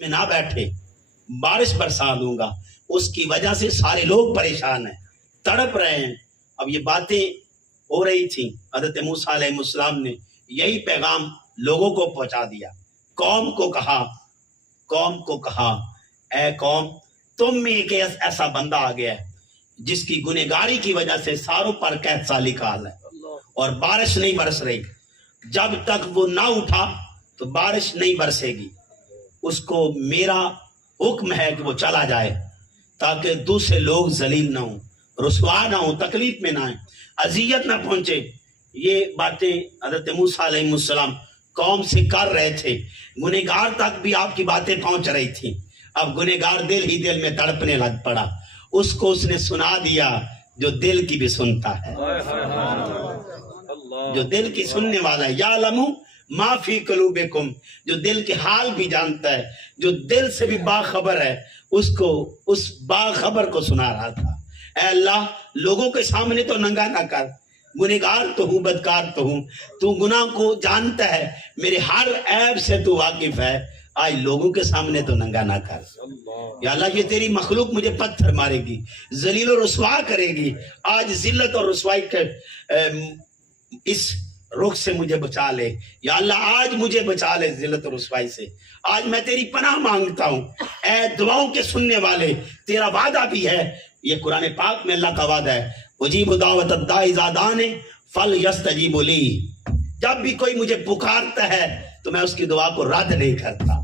में ना बैठे, बारिश बरसा दूंगा। उसकी वजह से सारे लोग परेशान हैं, तड़प रहे हैं। अब ये बातें हो रही थी, हज़रत मूसा अलैहिस्सलाम ने यही पैगाम लोगों को पहुंचा दिया। कौम को कहा ऐ कौम, तुम में एक ऐसा बंदा आ गया है जिसकी गुनहगारी की वजह से सारों पर कैद साली का हाल है और बारिश नहीं बरस रही। जब तक वो ना उठा तो बारिश नहीं बरसेगी। उसको मेरा हुक्म है कि वो चला जाए ताकि दूसरे लोग जलील ना हो, रुसवा ना हो, तकलीफ में ना आए, अजियत ना पहुंचे। ये बातें हज़रत मूसा अलैहिस्सलाम कौम से कर रहे थे। गुनहगार तक भी आपकी बातें पहुंच रही थी। अब गुनहगार दिल ही दिल में तड़पने लग पड़ा। उसको उसने सुना दिया जो दिल की भी सुनता है, जो दिल की सुनने वाला है। या लमू माफी कलूबिकुम, जो दिल के हाल भी जानता है, जो दिल से भी बाखबर है, उसको उस बाखबर को सुना रहा था। ऐ अल्लाह, लोगों के सामने तो नंगा ना कर, गुनहगार तो हूँ, बदकार तो हूँ, तू गुनाह को जानता है, मेरे हर ऐब से तू वाकिफ है। आज लोगों के सामने तो नंगा ना कर। या अल्लाह, ये तेरी मखलूक मुझे पत्थर मारेगी, जलील और रुसवा करेगी। आज जिल्लत और रुसवाई के इस रुख से मुझे बचा ले। या अल्लाह, आज मुझे बचा ले जिल्लत और रुसवाई से। आज मैं तेरी पनाह मांगता हूँ। ऐ दुआओं के सुनने वाले, तेरा वादा भी है, ये कुरान पाक में अल्लाह का वादा है, उजीब दावत दाई ज़ादाने फल यस्तजीबु ली। जब भी कोई मुझे पुकारता है तो मैं उसकी दुआ को रद्द नहीं करता।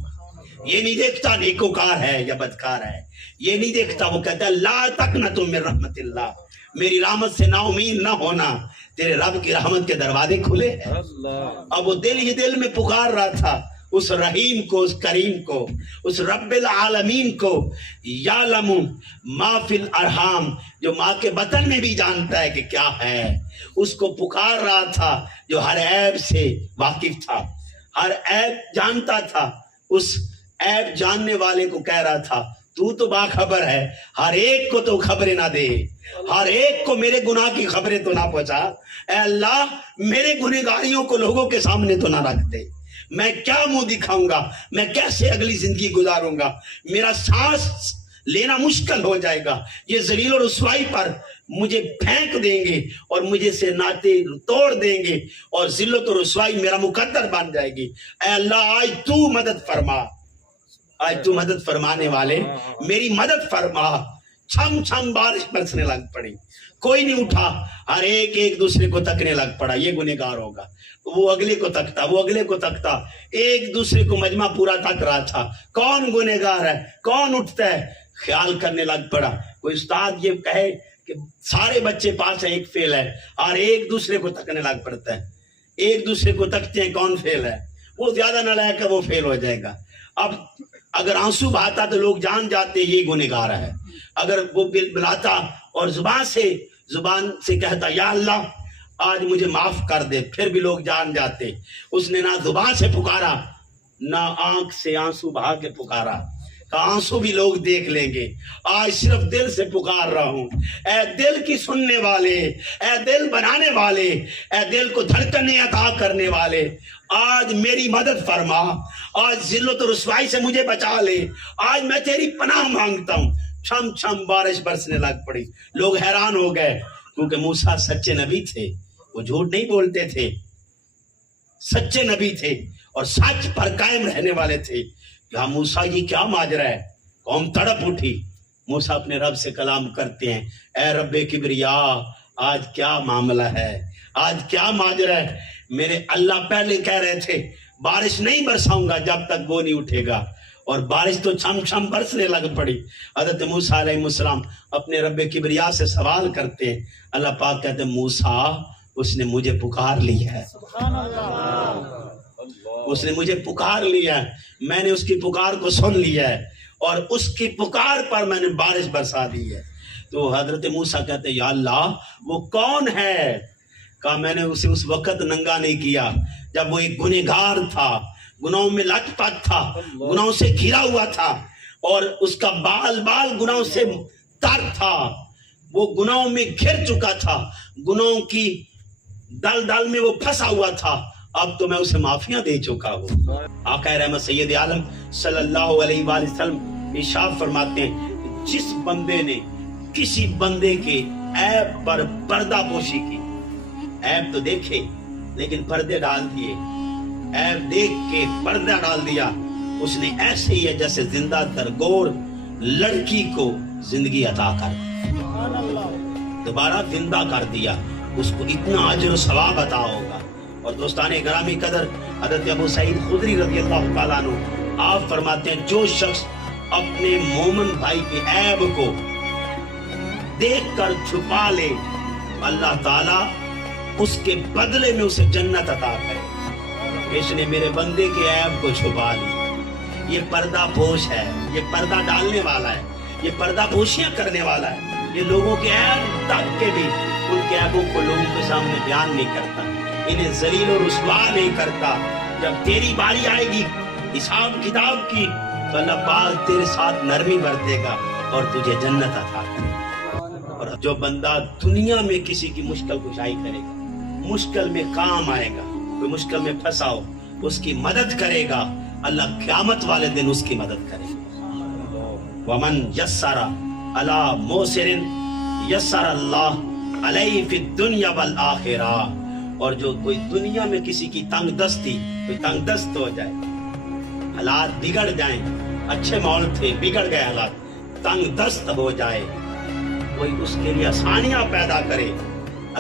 ये नहीं देखता नेकोकार है या बदकार है, ये नहीं देखता। वो कहता है ला तक़नतु मिन रहमतिल्लाह, मेरी रहमत से ना उम्मीद ना होना, तेरे रब की रहमत के दरवाजे खुले हैं। अब वो दिल ही दिल में पुकार रहा था उस रहीम को, उस करीम को, उस रब्बिल आलमीन को। यालमु मा फिल अरहाम, जो माँ के बतन में भी जानता है कि क्या है। उसको पुकार रहा था जो हर ऐब से वाकिफ था, हर ऐब जानता था। उस ऐब जानने वाले को कह रहा था तू तो बाखबर है, हर एक को तो खबरें ना दे, हर एक को मेरे गुनाह की खबरें तो ना पहुंचा। ऐ अल्लाह, मेरे गुनहगारियों को लोगों के सामने तो ना रख दे। मैं क्या मुंह दिखाऊंगा, मैं कैसे अगली जिंदगी गुजारूंगा, मेरा सांस लेना मुश्किल हो जाएगा। ये जलील और रुसवाई पर मुझे फेंक देंगे और मुझे से नाते तोड़ देंगे और जिल्लत और रुसवाई मेरा मुकद्दर बन जाएगी। ऐ अल्लाह, आज तू मदद फरमा, आज तू मदद फरमाने वाले, मेरी मदद फरमा। छम छम बारिश बरसने लग पड़ी, कोई नहीं उठा, हर एक दूसरे को तकने लग पड़ा। ये गुनहगार होगा, वो अगले को तकता, वो अगले को तकता, एक दूसरे को मजमा पूरा तक रहा था। कौन गुनहगार है, कौन उठता है, ख्याल करने लग पड़ा। कोई उस्ताद ये कहे कि सारे बच्चे पास है, एक फेल है, और एक दूसरे को तकने लग पड़ता है। एक दूसरे को तकते हैं कौन फेल है, वो ज्यादा नालायक है, वो फेल हो जाएगा। अब अगर आंसू बहाता तो लोग जान जाते ये गुनहगार है। अगर वो बिलबिलाता और जुबान से कहता या अल्लाह आज मुझे माफ कर दे, फिर भी लोग जान जाते। उसने ना जुबान से पुकारा, ना आंख से आंसू बहा के पुकारा, का आंसू भी लोग देख लेंगे। आज सिर्फ दिल से पुकार रहा हूं। ऐ दिल की सुनने वाले, ऐ दिल बनाने वाले, ऐ दिल को धड़कने अता करने वाले, आज मेरी मदद फरमा। आज जिल्लत और रुसवाई से मुझे बचा ले। आज मैं तेरी पनाह मांगता हूं। छम छम बारिश बरसने लग पड़ी। लोग हैरान हो गए क्योंकि मूसा सच्चे नबी थे, वो झूठ नहीं बोलते थे, सच्चे नबी थे और सच पर कायम रहने वाले थे। या मूसा ये क्या माजरा है, कौम तड़प उठी। मूसा अपने रब से कलाम करते हैं, ऐ रब्बे किबरिया, आज क्या मामला है, आज क्या माजरा है। मेरे अल्लाह पहले कह रहे थे बारिश नहीं बरसाऊंगा जब तक वो नहीं उठेगा, और बारिश तो छम छम बरसने लग पड़ी। हज़रत मूसा अलैहिस्सलाम अपने रब्बे किबरिया से सवाल करते हैं। अल्लाह पाक कहते हैं मूसा उसने मुझे पुकार लिया है, उसने मुझे पुकार लिया है, मैंने उसकी पुकार को सुन लिया है और उसकी पुकार पर मैंने बारिश बरसा दी है। तो हजरत मूसा कहते या अल्लाह वो कौन है, कहा मैंने उसे उस वक्त नंगा नहीं किया जब वो एक गुनहगार था, गुनाहों में लथपथ था, गुनाहों से घिरा हुआ था और उसका बाल बाल गुनाहों से तर था, वो गुनाहों में घिर चुका था, गुनाहों की दल दल में वो फंसा हुआ था। اب تو میں اسے معافیاں دے چکا ہوں۔ آقا رحمت سید عالم صلی اللہ علیہ وآلہ وسلم ارشاد فرماتے ہیں جس بندے نے کسی بندے کے عیب پر پردہ پوشی کی، عیب تو دیکھے لیکن پردے ڈال دیے، عیب دیکھ کے پردہ ڈال دیا، اس نے ایسے ہی ہے جیسے زندہ درگور لڑکی کو زندگی عطا کر دوبارہ زندہ کر دیا، اس کو اتنا اجر و ثواب عطا ہوگا۔ اور دوستان گرامی قدر، حضرت ابو سعید خدری رضی اللہ تعالیٰ عنہ آپ فرماتے ہیں جو شخص اپنے مومن بھائی کے عیب کو دیکھ کر چھپا لے، اللہ تعالیٰ اس کے بدلے میں اسے جنت عطا کرے۔ اس نے میرے بندے کے عیب کو چھپا لی، یہ پردہ پوش ہے، یہ پردہ ڈالنے والا ہے، یہ پردہ پوشیاں کرنے والا ہے، یہ لوگوں کے عیب تک کے بھی ان کے عیبوں کو لوگوں کے سامنے بیان نہیں کرتا، انہیں ذلیل و رسوا نہیں کرتا۔ جب تیری باری آئے گی حساب کتاب کی تو اللہ پاک تیرے ساتھ نرمی برتے گا اور تجھے جنت عطا کرے گا۔ اور جو بندہ دنیا میں کسی کی مشکل کشائی کرے گا، مشکل میں کام آئے گا، کوئی مشکل میں پھنسا ہو اس کی مدد کرے گا، اللہ قیامت والے دن اس کی مدد کرے گا۔ ومن یسر علی موسر یسر اللہ علیہ فی الدنیا والآخرہ، اور جو کوئی دنیا میں کسی کی تنگ دستی، کوئی تنگ دست ہو جائے، حالات بگڑ جائیں، اچھے ماحول تھے بگڑ گئے حالات، تنگ دست ہو جائے، کوئی اس کے لیے آسانیاں پیدا کرے،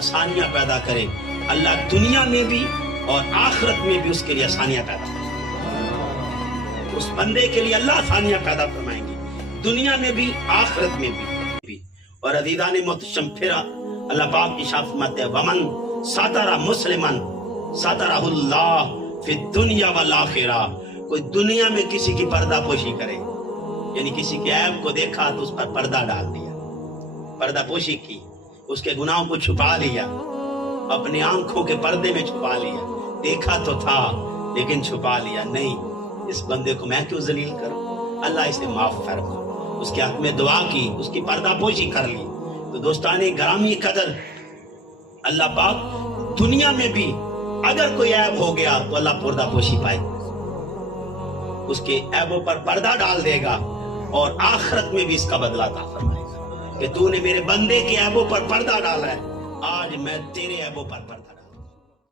آسانیاں پیدا کرے، اللہ دنیا میں بھی اور آخرت میں بھی اس کے لیے آسانیاں پیدا کرے۔ اس بندے کے لیے اللہ آسانیاں پیدا فرمائیں گے، دنیا میں بھی آخرت میں بھی۔ اور عزیزان محتشم پھرا اللہ پاک کی ارشاد فرماتے ہیں ومن ساتر مسلمن ساترہ اللہ فی الدنیا والآخرہ، کوئی دنیا میں کسی کی پردہ پوشی کرے، یعنی کسی کے عیب کو دیکھا تو اس پر پردہ ڈال دیا، پردہ پوشی کی، اس کے گناہوں کو چھپا لیا، اپنی آنکھوں کے پردے میں چھپا لیا، دیکھا تو تھا لیکن چھپا لیا، نہیں اس بندے کو میں کیوں ذلیل کروں، اللہ اسے معاف فرما، اس کے حق میں دعا کی، اس کی پردہ پوشی کر لی۔ تو دوستان گرامی قدر، اللہ پاک دنیا میں بھی اگر کوئی عیب ہو گیا تو اللہ پردہ پوشی پائے، اس کے عیبوں پر پردہ ڈال دے گا اور آخرت میں بھی اس کا بدلہ عطا فرمائے گا کہ تو نے میرے بندے کے عیبوں پر پردہ ڈالا ہے، آج میں تیرے عیبوں پر